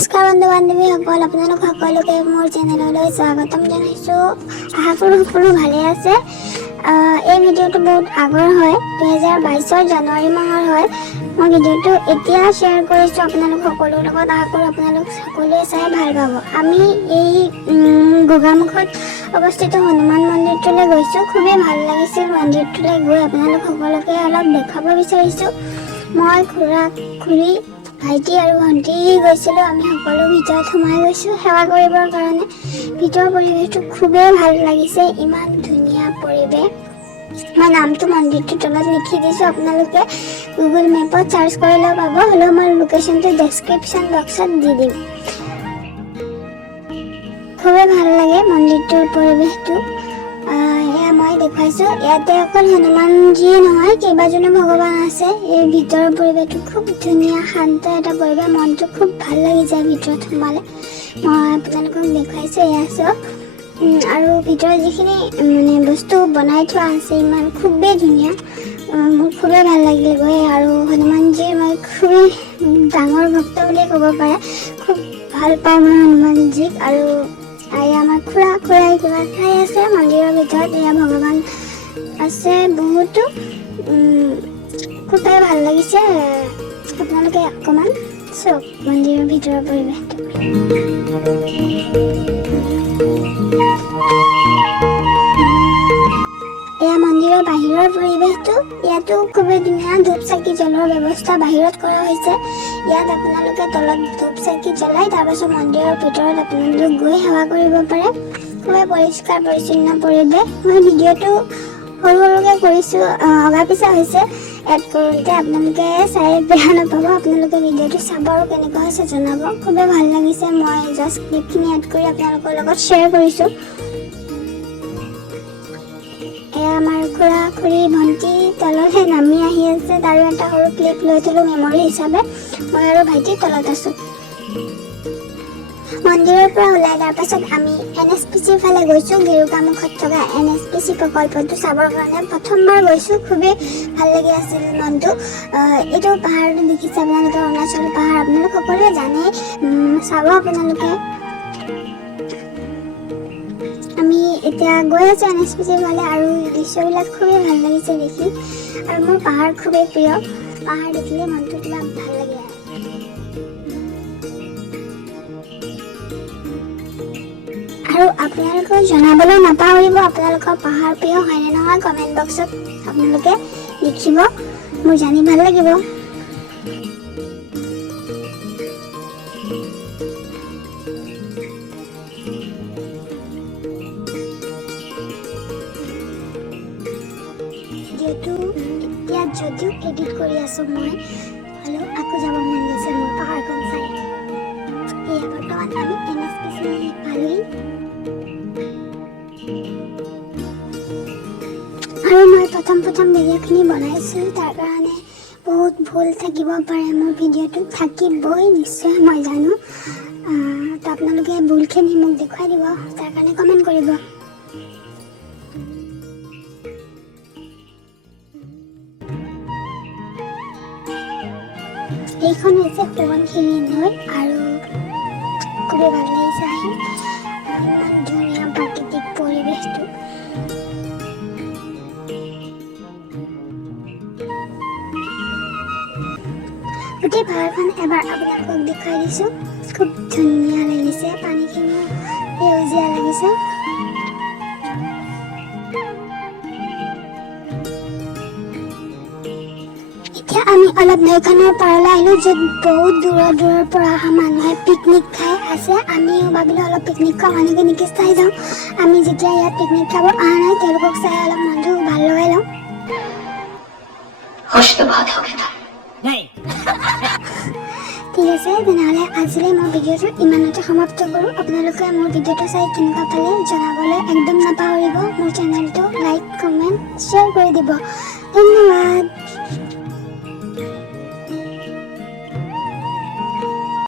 নমস্কাৰ বন্ধু বান্ধৱীসকল, আপোনালোক সকলোকে মোৰ চেনেললৈ স্বাগতম জনাইছোঁ। আশা কৰোঁ সকলো ভালে আছে। এই ভিডিঅ'টো বহুত আগৰ হয়, 2022 জানুৱাৰী মাহৰ হয়। মই ভিডিঅ'টো এতিয়া শ্বেয়াৰ কৰিছোঁ আপোনালোক সকলোৰ লগত। আশা কৰোঁ আপোনালোক সকলোৱে চাই ভাল পাব। আমি এই গোগামুখত অৱস্থিত হনুমান মন্দিৰটোলৈ গৈছোঁ। খুবেই ভাল লাগিছিল মন্দিৰটোলৈ গৈ। আপোনালোক সকলোকে অলপ দেখাব বিচাৰিছোঁ। মই খুৰী ভাইটি আৰু ভণ্টি গৈছিলোঁ। আমি সকলো ভিতৰত সোমাই গৈছোঁ সেৱা কৰিবৰ কাৰণে। ভিতৰৰ পৰিৱেশটো খুবেই ভাল লাগিছে, ইমান ধুনীয়া পৰিৱেশ। মই নামটো মন্দিৰটোৰ তলত লিখি দিছোঁ, আপোনালোকে গুগল মেপত চাৰ্চ কৰিলেও পাব, হ'লেও মই লোকেশ্যনটো ডেছক্ৰিপশ্যন বক্সত দি দিম। খুবেই ভাল লাগে মন্দিৰটোৰ পৰিৱেশটো। এয়া মই দেখুৱাইছোঁ। ইয়াতে অকল হনুমানজীয়ে নহয়, কেইবাজনো ভগৱান আছে। এই ভিতৰৰ পৰিৱেশটো খুব ধুনীয়া, শান্ত এটা পৰিৱেশ। মনটো খুব ভাল লাগি যায় ভিতৰত সোমালে। মই আপোনালোকক দেখুৱাইছোঁ, এয়া চব। আৰু ভিতৰত যিখিনি বস্তু বনাই থোৱা আছে, ইমান খুবেই ধুনীয়া। মোৰ খুবেই ভাল লাগিল গৈ। আৰু হনুমানজীৰ মই খুবেই ডাঙৰ ভক্ত বুলিয়ে ক'ব পাৰে। খুব ভাল পাওঁ মই হনুমানজীক। আৰু আমাৰ খুৰাই কিবা খাই আছে মন্দিৰৰ ভিতৰত। এয়া ভগৱান আছে বহুতো। খুবেই ভাল লাগিছে। আপোনালোকে অকণমান চাওক মন্দিৰৰ ভিতৰৰ পৰিৱেশটো। এয়া মন্দিৰৰ বাহিৰৰ পৰিৱেশটো। ইয়াতো খুবেই ধুনীয়া ধূপ চাকি জ্বলোৱাৰ ব্যৱস্থা বাহিৰত কৰা হৈছে। ইয়াত আপোনালোকে তলত ধূপ চাকি জ্বলাই তাৰপাছত মন্দিৰৰ ভিতৰত আপোনালোকে গৈ সেৱা কৰিব পাৰে। খুবেই পৰিষ্কাৰ পৰিচ্ছন্ন পৰিৱেশ। মই ভিডিঅ'টো সৰুকৈ কৰিছোঁ, অগা পিছা হৈছে এড কৰোঁতে। আপোনালোকে চাই বেয়া নাপাব, আপোনালোকে ভিডিঅ'টো চাব আৰু কেনেকুৱা হৈছে জনাব। খুবেই ভাল লাগিছে। মই জাষ্ট ক্লিপখিনি এড কৰি আপোনালোকৰ লগত শ্বেয়াৰ কৰিছোঁ। এয়া আমাৰ খুৰী ভণ্টি তলতহে নামি আহি আছে। তাৰো এটা সৰু ক্লিপ লৈ থলোঁ মেমৰি হিচাপে। মই আৰু ভাইটি তলত আছোঁ। মন্দিৰৰ পৰা ওলাই তাৰ পাছত আমি NSPCৰ ফালে গৈছোঁ। গেৰুকামুখত থকা NSPC প্ৰকল্পটো চাবৰ কাৰণে প্ৰথমবাৰ গৈছোঁ। খুবেই ভাল লাগি আছিল মনটো। এইটো পাহাৰটো দেখিছে আপোনালোকে, অৰুণাচল পাহাৰ। আপোনালোক সকলোৱে জানে, চাব আপোনালোকে। আমি এতিয়া গৈ আছোঁ NSPCৰ ফালে। আৰু দৃশ্যবিলাক খুবেই ভাল লাগিছে দেখি। আৰু মোৰ পাহাৰ খুবেই প্ৰিয়। পাহাৰ দেখিলে মনটো কিবা ভাল লাগে। আৰু আপোনালোকে জনাবলৈ নাপাহৰিব, আপোনালোকৰ পাহাৰ প্ৰিয় হয়নে নহয় কমেণ্ট বক্সত আপোনালোকে লিখিব, মোৰ জানি ভাল লাগিব। ভিডিঅ'টো এতিয়া যদিও এডিট কৰি আছোঁ মই, হ'লেও আকৌ যাব মন গৈছে মোৰ পাহাৰখন চাই। এয়া বৰ্তমান আমি NSPC পালোহি। আৰু মই প্ৰথম ভিডিঅ'খিনি বনাইছোঁ, তাৰ কাৰণে বহুত ভুল থাকিব পাৰে মোৰ ভিডিঅ'টোত। থাকিবই নিশ্চয়, মই জানো। তো আপোনালোকে ভুলখিনি মোক দেখুৱাই দিব, তাৰ কাৰণে কমেণ্ট কৰিব। এইখন হৈছে সোৱণশিৰি নৈ। আৰু খুবেই ভাল লাগিছে আহি। ইমান ধুনীয়া প্ৰাকৃতিক পৰিৱেশটো। গোটেই পাহাৰখন এবাৰ আপোনালোকক দেখুৱাই দিছোঁ। খুব ধুনীয়া লাগিছে, পানীখিনিও সেউজীয়া লাগিছে। এতিয়া আমি অলপ নৈখনৰ পাৰলৈ আহিলোঁ, য'ত বহুত দূৰৰ পৰা অহা মানুহে পিকনিক খাই আছে। আমিও ভাবিলোঁ অলপ পিকনিক খোৱা মানুহখিনিকে চাই যাওঁ। আমি যেতিয়া ইয়াত পিকনিক খাব অহা নাই, তেওঁলোকক চাই অলপ মনটো ভাল লগাই লওঁ। ঠিক আছে, তেনেহ'লে আজিলৈ মই ভিডিঅ'টো ইমানতে সমাপ্ত কৰোঁ। আপোনালোকে মোৰ ভিডিঅ'টো চাই কেনেকুৱা পালে জনাবলৈ একদম নাপাহৰিব। মোৰ চেনেলটো লাইক, কমেণ্ট, শ্বেয়াৰ কৰি দিব। ধন্যবাদ।